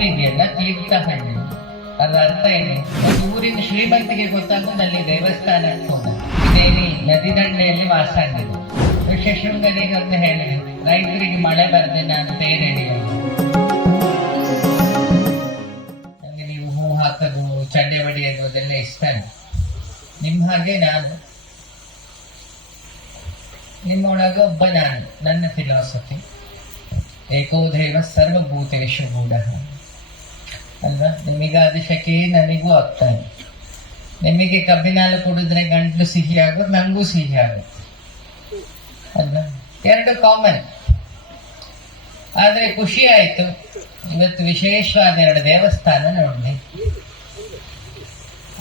ತೀರ್ಥಹಳ್ಳಿ ಅದರ ಅರ್ಥ ಏನು? ಒಂದು ಊರಿನ ಶ್ರೀಮಂತಿಗೆ ಗೊತ್ತಾಗೋದು ಅಲ್ಲಿ ದೇವಸ್ಥಾನ ದೇವಿ ನದಿ ದಂಡೆಯಲ್ಲಿ ವಾಸ ಆಗಿದೆ ಋಷಶೃಂಗನಿಗೆ ಅಂತ ಹೇಳಿದೆ, ರೈತರಿಗೆ ಮಳೆ ಬರದೆ ನಾನು ಬೇರೆ ನನಗೆ ನೀವು ಹೂ ಹಾಕೋದು, ಚಂಡೆ ಅದೆಲ್ಲ ಇಷ್ಟ ನಿಮ್ಮ ಹಾಗೆ ನಾನು. ನಿಮ್ಮೊಳಗ ಒಬ್ಬ ನಾನು, ನನ್ನ ಫಿಲಾಸಫಿ ಏಕೋದೇವ ಸರ್ವಭೂತೇಶು ಗೂಢ ಅಲ್ವಾ ನಿಮಗಾದ ಶಕೆ ನನಗೂ ಆಗ್ತಾನೆ ನಿಮಗೆ ಕಬ್ಬಿನಾಲು ಕುಡಿದ್ರೆ ಗಂಟಲು ಸಿಹಿ ಆಗೋದು ನಂಗೂ ಸಿಹಿ ಆಗುತ್ತೆ ಅಲ್ವಾ? ಎರಡು ಕಾಮನ್ ಆದ್ರೆ ಖುಷಿ ಆಯ್ತು. ಇವತ್ತು ವಿಶೇಷವಾದ ಎರಡು ದೇವಸ್ಥಾನ ನೋಡಿದೆ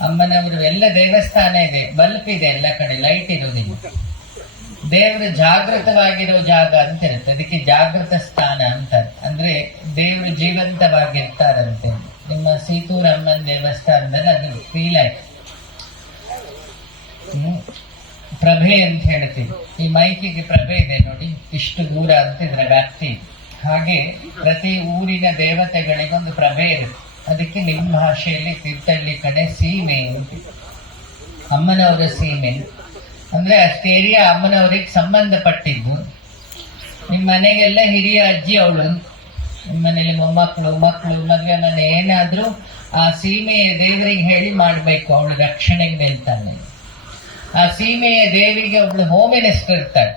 ಅಮ್ಮನವರು ಎಲ್ಲ ದೇವಸ್ಥಾನ ಇದೆ, ಬಲ್ಪ್ ಇದೆ ಎಲ್ಲ ಕಡೆ ಲೈಟ್ ಇರೋದಿಲ್ಲ. ದೇವರು ಜಾಗೃತವಾಗಿರೋ ಜಾಗ ಅಂತ ಇರುತ್ತೆ. ಅದಕ್ಕೆ ಜಾಗೃತ ಸ್ಥಾನ ಅಂತಾರೆ ಅಂದ್ರೆ ದೇವರು ಜೀವಂತವಾಗಿರ್ತಾರ ಸೀತೂರಮ್ಮನ ದೇವಸ್ಥಾನದಲ್ಲಿ ಅದು ಫೀಲ್ ಆಯ್ತು. ಪ್ರಭೆ ಅಂತ ಹೇಳ್ತೀವಿ. ಈ ಮೈಕಿಗೆ ಪ್ರಭೆ ಇದೆ ನೋಡಿ. ಇಷ್ಟು ದೂರ ಅಂತ ಇದ್ರ ವ್ಯಾಪ್ತಿ ಹಾಗೆ ಪ್ರತಿ ಊರಿನ ದೇವತೆಗಳಿಗೊಂದು ಪ್ರಭೆ ಇರುತ್ತೆ ಅದಕ್ಕೆ ನಿಮ್ಮ ಭಾಷೆಯಲ್ಲಿ ತೀರ್ಥಹಳ್ಳಿ ಕಡೆ ಸೀಮೆ ಅಂತ. ಅಮ್ಮನವರ ಸೀಮೆ. ಅಂದ್ರೆ ಅಷ್ಟೇರಿಯಾ ಅಮ್ಮನವರಿಗೆ ಸಂಬಂಧಪಟ್ಟಿದ್ದು. ನಿಮ್ಮ ಮನೆಗೆಲ್ಲ ಹಿರಿಯ ಅಜ್ಜಿ ಅವಳು ನಿಮ್ಮ ಮನೇಲಿ ಮೊಮ್ಮಕ್ಕಳು ಮಕ್ಕಳು ಮನೆ ಏನಾದ್ರೂ, ಆ ಸೀಮೆಯ ದೇವರಿಗೆ ಹೇಳಿ ಮಾಡ್ಬೇಕು ಅವಳು ರಕ್ಷಣೆಗೆ ನಿಲ್ತಾನೆ ಆ ಸೀಮೆಯ ದೇವಿಗೆ ಒಬ್ಳು ಹೋಮ್ ಮಿನಿಸ್ಟರ್ ಇರ್ತಾಳೆ.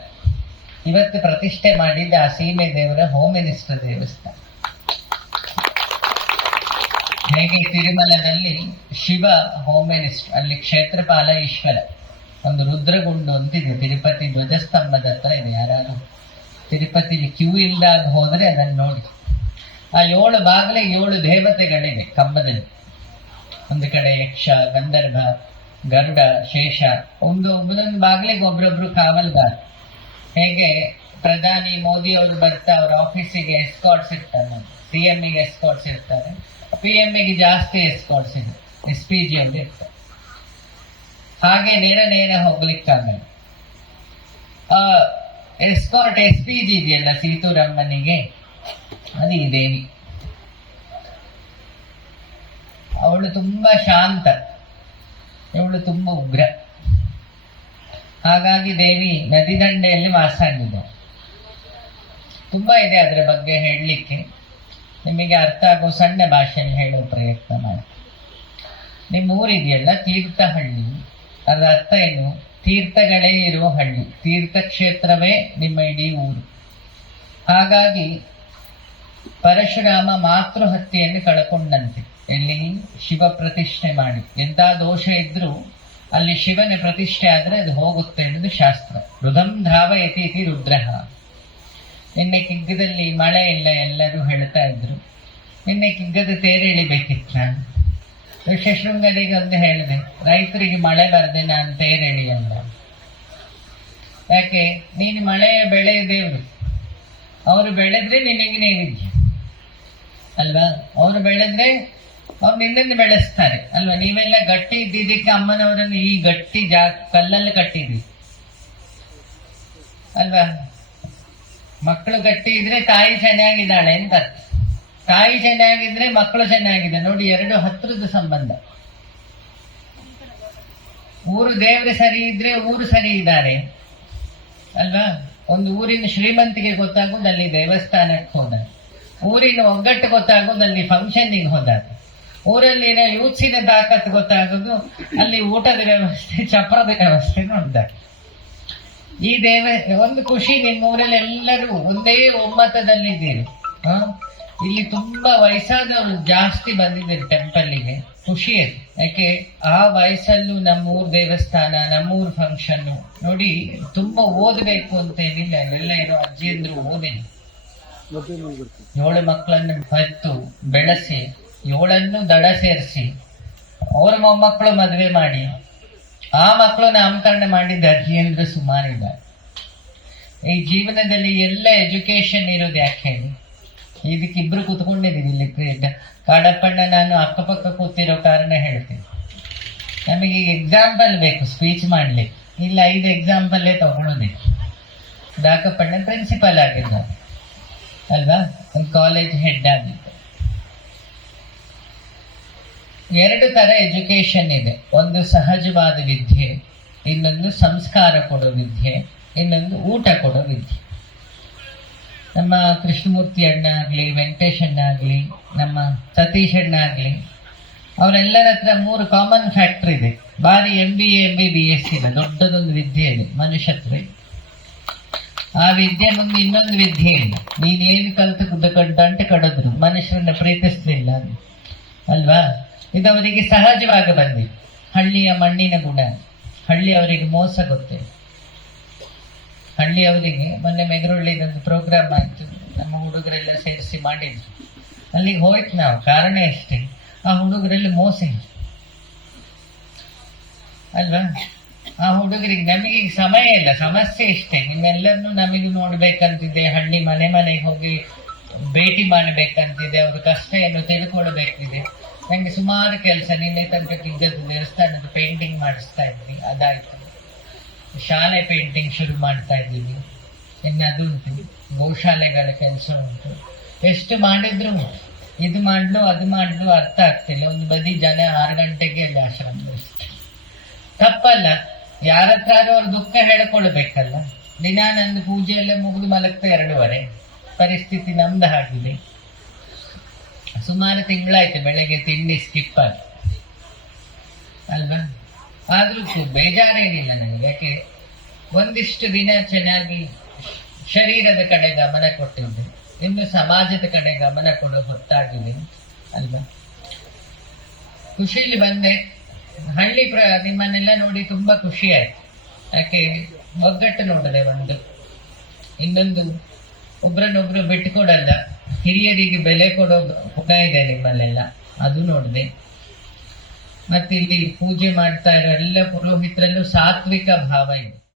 ಇವತ್ತು ಪ್ರತಿಷ್ಠೆ ಮಾಡಿದ್ದ ಆ ಸೀಮೆ ದೇವರ ಹೋಮ್ ಮಿನಿಸ್ಟರ್ ದೇವಸ್ಥಾನ. ಹೇಗೆ ತಿರುಮಲದಲ್ಲಿ ಶಿವ ಹೋಮ್ ಮಿನಿಸ್ಟರ್, ಅಲ್ಲಿ ಕ್ಷೇತ್ರಪಾಲ ಈಶ್ವರ, ಒಂದು ರುದ್ರಗುಂಡು ಅಂತಿದೆ, ತಿರುಪತಿ ಧ್ವಜಸ್ತಂಭದ ಹತ್ರ ಇದೆ, ಯಾರಾದ್ರೂ ತಿರುಪತಿ ಕ್ಯೂ ಇಲ್ದಾಗ ಹೋದ್ರೆ ಅದನ್ನ ನೋಡಿ. ಆ ಏಳು ಬಾಗಿಲೇ, ಏಳು ದೇವತೆಗಳಿವೆ ಕಂಬದಲ್ಲಿ. ಒಂದು ಕಡೆ ಯಕ್ಷ ಗಂಧರ್ಭ ಗರುಡ, ಶೇಷ, ಒಂದು ಒಂದೊಂದು ಬಾಗಿಲಿಗೆ ಒಬ್ರೊಬ್ರು ಕಾವಲ್ಗಾರ ಹೇಗೆ ಪ್ರಧಾನಿ ಮೋದಿ ಅವರು ಬರ್ತಾ, ಅವ್ರ ಆಫೀಸಿಗೆ ಎಸ್ಕಾಟ್ಸ್ ಇರ್ತಾರೆ ಸಿ ಎಂ ಗೆ ಎಸ್ಕಾಟ್ಸ್ ಇರ್ತಾರೆ ಪಿ ಎಂ ಗೆ ಜಾಸ್ತಿ ಎಸ್ಕಾಟ್ಸ್ ಇದೆ ಎಸ್ ಪಿ ಜಿ ಅಲ್ಲಿ ಹಾಗೆ ನೇರ ನೇರ ಹೋಗ್ಲಿಕ್ಕಾಗಲ್ಲ. ಎಸ್ಕಾಟ್ ಎಸ್ ಪಿ ಜಿ ಇದೆಯಲ್ಲ, ಸೀತೂರಮ್ಮನಿಗೆ? ಈ ದೇವಿ ಅವಳು ತುಂಬ ಶಾಂತ. ಇವಳು ತುಂಬ ಉಗ್ರ. ಹಾಗಾಗಿ ದೇವಿ ನದಿ ದಂಡೆಯಲ್ಲಿ ವಾಸ ಆಗಿದ್ದು ತುಂಬ ಇದೆ ಅದರ ಬಗ್ಗೆ ಹೇಳಲಿಕ್ಕೆ. ನಿಮಗೆ ಅರ್ಥ ಆಗೋ ಸಣ್ಣ ಭಾಷೆಯಲ್ಲಿ ಹೇಳೋ ಪ್ರಯತ್ನ ಮಾಡಿ. ನಿಮ್ಮ ಊರಿದೆಯಲ್ಲ ತೀರ್ಥಹಳ್ಳಿ. ಅದರ ಅರ್ಥ ಏನು? ತೀರ್ಥಗಳೇ ಇರುವ ಹಳ್ಳಿ. ತೀರ್ಥಕ್ಷೇತ್ರವೇ ನಿಮ್ಮ ಇಡೀ ಊರು. ಹಾಗಾಗಿ ಪರಶುರಾಮ ಮಾತೃಹತ್ಯೆಯನ್ನು ಕಳಕೊಂಡಂತೆ. ಇಲ್ಲಿ ಶಿವ ಪ್ರತಿಷ್ಠೆ ಮಾಡಿ. ಎಂತ ದೋಷ ಇದ್ರೂ ಅಲ್ಲಿ ಶಿವನ ಪ್ರತಿಷ್ಠೆ ಆದ್ರೆ ಅದು ಹೋಗುತ್ತೆ ಎನ್ನುವುದು ಶಾಸ್ತ್ರ. ರುದಂ ಧಾವಯತಿ ಇತಿ ರುದ್ರಃ. ನಿನ್ನೆ ಕಿಗ್ಗದಲ್ಲಿ ಮಳೆ ಇಲ್ಲ, ಎಲ್ಲರೂ ಹೇಳ್ತಾ ಇದ್ರು. ನಿನ್ನೆ ಕಿಗ್ಗದ ತೇರು ಎಳಿಬೇಕಿತ್ತು ನಾನು ಋಷಶೃಂಗನಿಗೆ ಒಂದು ಹೇಳಿದೆ, ರೈತರಿಗೆ ಮಳೆ ಬರದೆ ನಾನು ತೇರು ಎಳಿಯಲ್ಲ ಯಾಕೆ? ನೀನು ಮಳೆಯ ಬೆಳೆ ದೇವರು. ಅವರು ಬೆಳೆದ್ರೆ ನಿನಗೆ ನೈವೇದ್ಯ ಅಲ್ವಾ? ಅವ್ರು ಬೆಳೆದ್ರೆ ಅವ್ರು ನಿನ್ನನ್ನು ಬೆಳೆಸ್ತಾರೆ. ಅಲ್ವಾ? ನೀವೆಲ್ಲ ಗಟ್ಟಿ ಇದ್ದಿದ್ದಕ್ಕೆ ಅಮ್ಮನವರನ್ನು ಈ ಗಟ್ಟಿ ಜಾ ಕಲ್ಲಲ್ಲಿ ಕಟ್ಟಿದ್ವಿ ಅಲ್ವಾ? ಮಕ್ಕಳು ಗಟ್ಟಿ ಇದ್ರೆ ತಾಯಿ ಚೆನ್ನಾಗಿದ್ದಾಳೆ ಅಂತ. ತಾಯಿ ಚೆನ್ನಾಗಿದ್ರೆ ಮಕ್ಕಳು ಚೆನ್ನಾಗಿದೆ. ನೋಡಿ, ಎರಡು ಹತ್ರದ ಸಂಬಂಧ. ಊರು ದೇವರು ಸರಿ ಇದ್ರೆ ಊರು ಸರಿ ಇದ್ದಾರೆ. ಅಲ್ವಾ? ಒಂದು ಊರಿನ ಶ್ರೀಮಂತಿಗೆ ಗೊತ್ತಾಗೋದು ಅಲ್ಲಿ ದೇವಸ್ಥಾನಕ್ಕೆ ಹೋದ ಊರಿನ ಒಗ್ಗಟ್ಟು ಗೊತ್ತಾಗೋದು ಅಲ್ಲಿ ಫಂಕ್ಷನ್ನಿಗೆ ಹೋದಾಗ ಊರಲ್ಲಿನ ಯೂತ್ಸಿನ ತಾಕತ್ತು ಗೊತ್ತಾಗೋದು, ಅಲ್ಲಿ ಊಟದ ವ್ಯವಸ್ಥೆ, ಚಪ್ರದ ವ್ಯವಸ್ಥೆ ನೋಡಿದಾಗ ಈ ದೇವ, ಒಂದು ಖುಷಿ ನಿಮ್ಮ ಊರಲ್ಲಿ ಎಲ್ಲರೂ ಒಂದೇ ಒಮ್ಮತದಲ್ಲಿದ್ದೀರಿ. ಹ? ಇಲ್ಲಿ ತುಂಬಾ ವಯಸ್ಸಾದವರು ಜಾಸ್ತಿ ಬಂದಿದ್ದೀರಿ ಟೆಂಪಲ್ಗೆ ಖುಷಿ ಅದು. ಯಾಕೆ? ಆ ವಯಸ್ಸಲ್ಲೂ ನಮ್ಮೂರ್ ದೇವಸ್ಥಾನ, ನಮ್ಮೂರ್ ಫಂಕ್ಷನ್ ನೋಡಿ, ತುಂಬಾ ಓದಬೇಕು ಅಂತ ಏನಿಲ್ಲ, ಎಲ್ಲ ಏನೋ ಅಜ್ಜಿಯಂದ್ರು ಓದಿಲ್ಲ. ಏಳು ಮಕ್ಕಳನ್ನು ಹೊತ್ತು ಬೆಳೆಸಿ, ಏಳನ್ನು ದಡ ಸೇರಿಸಿ, ಅವ್ರ ಮೊಮ್ಮಕ್ಕಳು ಮದುವೆ ಮಾಡಿ, ಆ ಮಕ್ಕಳು ನಾಮಕರಣ ಮಾಡಿದ ಅರ್ಜಿಯಂದ್ರೆ ಸುಮಾರಿದ್ದಾರೆ ಈ ಜೀವನದಲ್ಲಿ ಎಲ್ಲ ಎಜುಕೇಶನ್ ಇರೋದು ಯಾಕೆ ಹೇಳಿ? ಇದಕ್ಕೆ ಇಬ್ರು ಕೂತ್ಕೊಂಡಿದ್ದೀವಿ ಇಲ್ಲಿ ಕಾಡಪ್ಪಣ್ಣ, ನಾನು ಅಕ್ಕಪಕ್ಕ ಕೂತಿರೋ ಕಾರಣ ಹೇಳ್ತೀನಿ. ನಮಗೆ ಎಕ್ಸಾಂಪಲ್ ಬೇಕು ಸ್ಪೀಚ್ ಮಾಡ್ಲಿಕ್ಕೆ. ಇಲ್ಲ, ಐದು ಎಕ್ಸಾಂಪಲ್ಲೇ ತಗೊಳ್ಳೋದಿಲ್ಲ ಡಾಕಪ್ಪಣ್ಣ ಪ್ರಿನ್ಸಿಪಲ್ ಆಗಿದ್ದಾರೆ. ಅಲ್ವಾ? ಒಂದು ಕಾಲೇಜ್ ಹೆಡ್ ಆಗಿದ್ದೆ ಎರಡು ತರ ಎಜುಕೇಷನ್ ಇದೆ. ಒಂದು ಸಹಜವಾದ ವಿದ್ಯೆ, ಇನ್ನೊಂದು ಸಂಸ್ಕಾರ ಕೊಡೋ ವಿದ್ಯೆ, ಇನ್ನೊಂದು ಊಟ ಕೊಡೋ ವಿದ್ಯೆ. ನಮ್ಮ ಕೃಷ್ಣಮೂರ್ತಿ ಅಣ್ಣ ಆಗಲಿ, ವೆಂಕಟೇಶ್ ಅಣ್ಣ ಆಗ್ಲಿ, ನಮ್ಮ ಸತೀಶ್ ಅಣ್ಣ ಆಗಲಿ, ಅವರೆಲ್ಲರ ಹತ್ರ ಮೂರು ಕಾಮನ್ ಫ್ಯಾಕ್ಟ್ರಿ ಇದೆ. ಬಾರಿ M B M B B S ಇದೆ. ದೊಡ್ಡದೊಂದು ವಿದ್ಯೆ ಇದೆ. ಮನುಷ್ಯತ್ವ. ಆ ವಿದ್ಯೆ ಮುಂದೆ ಇನ್ನೊಂದು ವಿದ್ಯೆ ಇದೆ. ನೀನೇನು ಕಲ್ತು ಅಂತ ಕಡದ್ರು. ಮನುಷ್ಯರನ್ನ ಪ್ರೀತಿಸ್ಲಿಲ್ಲ ಅಲ್ವಾ? ಇದು ಅವರಿಗೆ ಸಹಜವಾಗಿ ಬಂದಿದೆ. ಹಳ್ಳಿಯ ಮಣ್ಣಿನ ಗುಣ. ಹಳ್ಳಿ ಅವರಿಗೆ ಮೋಸ ಗೊತ್ತೆ. ಹಳ್ಳಿ ಅವರಿಗೆ ಮೊನ್ನೆ ಮೆಗರೊಳ್ಳಿದೊಂದು ಪ್ರೋಗ್ರಾಮ್ ಆಯ್ತು. ನಮ್ಮ ಹುಡುಗರೆಲ್ಲ ಸೇರಿಸಿ ಮಾಡಿದ್ರು. ಅಲ್ಲಿಗೆ ಹೋಯ್ತು ನಾವು. ಕಾರಣ ಅಷ್ಟೇ ಆ ಹುಡುಗರಲ್ಲಿ ಮೋಸ ಅಲ್ವಾ? ಆ ಹುಡುಗರಿಗೆ ನಮಗೆ ಸಮಯ ಇಲ್ಲ, ಸಮಸ್ಯೆ ಇಷ್ಟೇ. ನಿಮ್ಮೆಲ್ಲರನ್ನು ನಮಗೆ ನೋಡ್ಬೇಕಂತಿದೆ, ಹಳ್ಳಿ ಮನೆ ಮನೆಗೆ ಹೋಗಿ ಭೇಟಿ ಮಾಡಬೇಕಂತಿದೆ, ಅವ್ರ ಕಷ್ಟ ಏನು ತಿಳ್ಕೊಳ್ಬೇಕಿದೆ ನಂಗೆ ಸುಮಾರು ಕೆಲಸ ನಿನ್ನೆ ತನಕ ಇದ್ದದ್ದು ದೇವಸ್ಥಾನದ ಪೇಂಟಿಂಗ್ ಮಾಡಿಸ್ತಾ ಇದ್ವಿ ಅದಾಯ್ತು. ಶಾಲೆ ಪೇಂಟಿಂಗ್ ಶುರು ಮಾಡ್ತಾ ಇದ್ದೀವಿ ಇನ್ನದು ಉಂಟು, ಗೋಶಾಲೆಗಳ ಕೆಲಸ ಉಂಟು. ಎಷ್ಟು ಮಾಡಿದ್ರು. ಇದು ಮಾಡ್ಲು, ಅದು ಮಾಡ್ಲು ಅರ್ಥ ಆಗ್ತಿಲ್ಲ. ಒಂದು ಬದಿ ಜನ ಆರು ಗಂಟೆಗೆ ಜಾಸ್ತಿ ಆಶ್ರಮ ತಪ್ಪಲ್ಲ. ಯಾರ ಹತ್ರ ಅವ್ರ ದುಃಖ ಹೇಳ್ಕೊಳ್ಬೇಕಲ್ಲ. ದಿನ ನಂದು ಪೂಜೆ ಎಲ್ಲ ಮುಗಿದು ಮಲಗ್ತಾ ಎರಡೂವರೆ. ಪರಿಸ್ಥಿತಿ ನಮ್ದು ಆಗಿದೆ ಸುಮಾರು ತಿಂಗಳಾಯ್ತು ಬೆಳಗ್ಗೆ ತಿಂಡಿ ಸ್ಕಿಪ್ ಆಗಿ. ಅಲ್ವಾ? ಆದ್ರೂ ಬೇಜಾರೇನಿಲ್ಲ ನನಗೆ. ಯಾಕೆ? ಒಂದಿಷ್ಟು ದಿನ ಚೆನ್ನಾಗಿ ಶರೀರದ ಕಡೆ ಗಮನ ಕೊಟ್ಟಿದ್ದೆ. ಇನ್ನು ಸಮಾಜದ ಕಡೆ ಗಮನ ಕೊಡೋ ಗೊತ್ತಾಗಿದೆ ಅಲ್ವಾ? ಖುಷಿಲಿ ಬಂದೆ. ಹಳ್ಳಿ ಪ್ರ, ನಿಮ್ಮನ್ನೆಲ್ಲ ನೋಡಿ ತುಂಬಾ ಖುಷಿ ಆಯ್ತು. ಯಾಕೆ, ಒಗ್ಗಟ್ಟು ನೋಡಿದೆ ಒಂದು. ಇನ್ನೊಂದು, ಒಬ್ರನ್ನೊಬ್ರು ಬಿಟ್ಕೊಡಲ್ಲ ಹಿರಿಯರಿಗೆ ಬೆಲೆ ಕೊಡೋ ಮುಖ ಇದೆ ನಿಮ್ಮಲ್ಲೆಲ್ಲ. ಅದು ನೋಡಿದೆ. ಮತ್ತೆ ಇಲ್ಲಿ ಪೂಜೆ ಮಾಡ್ತಾ ಇರೋ ಎಲ್ಲ ಪುರೋಹಿತರಲ್ಲೂ ಸಾತ್ವಿಕ ಭಾವ ಇದೆ.